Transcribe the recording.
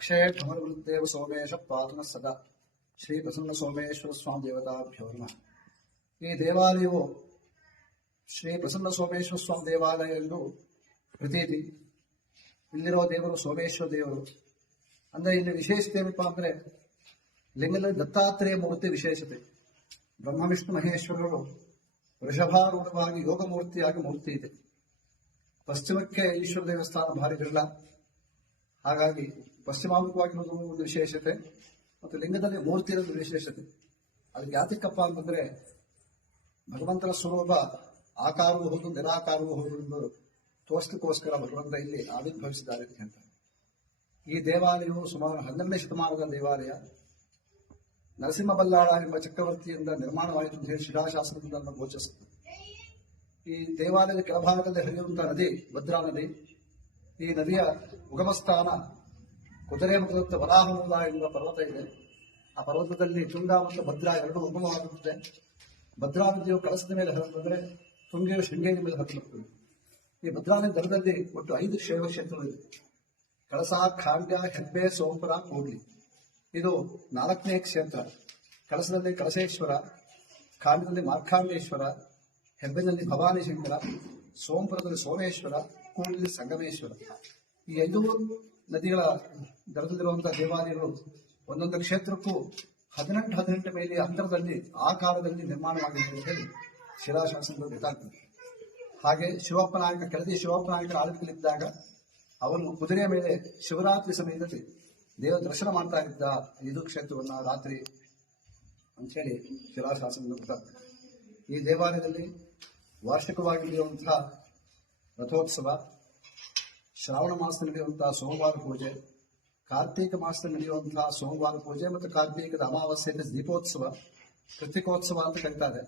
ಅಕ್ಷಯ ಢಮರುದೇವ ಸೋಮೇಶ ಪಾತನ ಸದಾ ಶ್ರೀ ಪ್ರಸನ್ನ ಸೋಮೇಶ್ವರ ಸ್ವಾಮಿ ದೇವತಾಭ್ಯೋ ನಮಃ. ಈ ದೇವಾಲಯವು ಶ್ರೀ ಪ್ರಸನ್ನ ಸೋಮೇಶ್ವರ ಸ್ವಾಮಿ ದೇವಾಲಯ ಎಂದು ಪ್ರತೀತಿ. ಇಲ್ಲಿರೋ ದೇವರು ಸೋಮೇಶ್ವರ ದೇವರು. ಅಂದ್ರೆ ಇಲ್ಲಿ ವಿಶೇಷತೆ ಏನಪ್ಪ ಅಂದ್ರೆ ಲಿಂಗದಲ್ಲಿ ದತ್ತಾತ್ರೇಯ ಮೂರ್ತಿ ವಿಶೇಷತೆ. ಬ್ರಹ್ಮ ವಿಷ್ಣು ಮಹೇಶ್ವರರು ವೃಷಭಾರೂಢವಾಗಿ ಯೋಗ ಮೂರ್ತಿಯಾಗಿ ಮೂರ್ತಿ ಇದೆ. ಪಶ್ಚಿಮಕ್ಕೆ ಈಶ್ವರ ದೇವಸ್ಥಾನ ಭಾರಿ ಬಿರಳ ಹಾಗಾಗಿ ಪಶ್ಚಿಮಾಮುಖವಾಗಿರೋದು ಒಂದು ವಿಶೇಷತೆ ಮತ್ತು ಲಿಂಗದಲ್ಲಿ ಮೂರ್ತಿ ಇರೋದು ವಿಶೇಷತೆ. ಅದಕ್ಕೆ ಯಾತಕ್ಕಪ್ಪ ಅಂತಂದ್ರೆ ಭಗವಂತನ ಸ್ವರೂಪ ಆಕಾರವೂ ಹೌದು, ನಿರಾಕಾರವೂ ಹೌದು ಎಂದು ತೋರಿಸಲಿಕ್ಕೋಸ್ಕರ ಭಗವಂತ ಇಲ್ಲಿ ಆವಿರ್ಭವಿಸಿದ್ದಾರೆ ಅಂತ ಹೇಳ್ತಾರೆ. ಈ ದೇವಾಲಯವು ಸುಮಾರು ಹನ್ನೆರಡನೇ ಶತಮಾನದ ದೇವಾಲಯ. ನರಸಿಂಹ ಬಲ್ಲಾಳ ಎಂಬ ಚಕ್ರವರ್ತಿಯಿಂದ ನಿರ್ಮಾಣವಾಯಿತು ಅಂತ ಹೇಳಿ ಶಿಲಾಶಾಸ್ತ್ರದಿಂದ ಗೋಚರಿಸುತ್ತದೆ ಈ ದೇವಾಲಯದ ಕೆಳಭಾಗದಲ್ಲಿ ಹರಿಯುವಂತಹ ನದಿ ಭದ್ರಾ ನದಿ. ಈ ನದಿಯ ಉಗಮಸ್ಥಾನ ಕುದುರೆ ಮುಖದತ್ತ ವರಾಹಮೂಲ ಎಂಬ ಪರ್ವತ ಇದೆ. ಆ ಪರ್ವತದಲ್ಲಿ ತುಂಗಾ ಮತ್ತು ಭದ್ರಾ ಎರಡು ಉಗಮವಾಗುತ್ತದೆ. ಭದ್ರಾ ನದಿಯು ಕಳಸದ ಮೇಲೆ ಹರಿದ್ರೆ ತುಂಗೆಯು ಶೃಂಗೇರಿ ಮೇಲೆ ಹರಿಸುತ್ತದೆ ಈ ಭದ್ರಾ ನದಿ ದರದಲ್ಲಿ ಒಟ್ಟು ಐದು ಶೈವ ಕ್ಷೇತ್ರಗಳಿವೆ ಕಳಸ, ಖಾಂಡ್ಯ, ಹೆಬ್ಬೆ, ಸೋಂಪುರ, ಕೂಡ್ಲಿ. ಇದು ನಾಲ್ಕನೇ ಕ್ಷೇತ್ರ. ಕಳಸದಲ್ಲಿ ಕಳಸೇಶ್ವರ, ಖಾಂಡ್ಯದಲ್ಲಿ ಮಾರ್ಕಾಂಡೇಶ್ವರ, ಹೆಬ್ಬೆನಲ್ಲಿ ಭವಾನಿ ಶಂಕರ ಸೋಂಪುರದಲ್ಲಿ ಸೋಮೇಶ್ವರ ಕೂಡ್ಲಿ ಸಂಗಮೇಶ್ವರ. ಈ ಐದು ನದಿಗಳ ದಡದಲ್ಲಿರುವಂತಹ ದೇವಾಲಯಗಳು ಒಂದೊಂದು ಕ್ಷೇತ್ರಕ್ಕೂ ಹದಿನೆಂಟು ಹದಿನೆಂಟು ಮೇಲೆ ಅಂತರದಲ್ಲಿ ಆ ಕಾಲದಲ್ಲಿ ನಿರ್ಮಾಣವಾಗಿದೆ ಅಂತ ಹೇಳಿ ಶಿಲಾಶಾಸನಗಳು ಗೊತ್ತಾಗ್ತದೆ. ಹಾಗೆ ಶಿವಪ್ಪ ನಾಯಕ, ಕೆಳದಿ ಶಿವಪ್ಪ ನಾಯಕರ ಅವನು ಕುದುರೆಯ ಮೇಲೆ ಶಿವರಾತ್ರಿ ಸಮಯದಲ್ಲಿ ದೇವ ದರ್ಶನ ಮಾಡ್ತಾ ಇದ್ದ ಇದು ಕ್ಷೇತ್ರವನ್ನ ರಾತ್ರಿ ಅಂಥೇಳಿ ಶಿಲಾಶಾಸನಗಳು ಗೊತ್ತಾಗ್ತದೆ. ಈ ದೇವಾಲಯದಲ್ಲಿ ವಾರ್ಷಿಕವಾಗಿ ನಡೆಯುವಂತಹ ರಥೋತ್ಸವ, ಶ್ರಾವಣ ಮಾಸದಲ್ಲಿ ನಡೆಯುವಂತಹ ಸೋಮವಾರ ಪೂಜೆ, ಕಾರ್ತೀಕ ಮಾಸದಲ್ಲಿ ನಡೆಯುವಂತಹ ಸೋಮವಾರ ಪೂಜೆ ಮತ್ತು ಕಾರ್ತೀಕದ ಅಮಾವಾಸ್ಯೆಯಲ್ಲಿ ದೀಪೋತ್ಸವ ಕೃತಿಕೋತ್ಸವ ಅಂತ ಕರೀತಾರೆ.